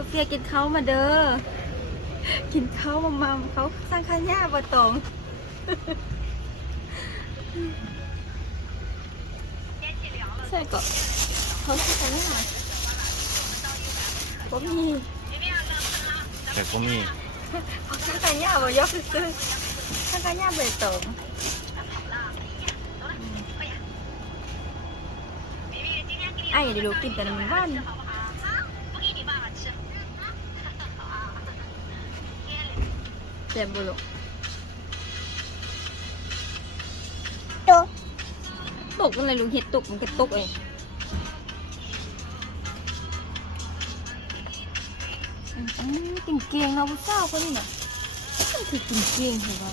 ตัวเปียกินเขามาเด้อ กินเขามามาเขาสร้างข้าวหญ้าบ่ตรงใช่ก็เขาสร้างข้าวหญ้าบ่มีแต่ก็มีเขาสร้างข้าวหญ้าบ่ยอมซื้อสร้างข้าวหญ้าบ่ตรงไอ้เดี๋ยวดูกินแต่น้ำมัน เจ็บบุลุตัวตกอะไรลุงเห็ดตกมันก็ตกเองอืมกินเกียงเราผู้สาวคนนี้น่ะมันคือกินเกียงเหรอวะ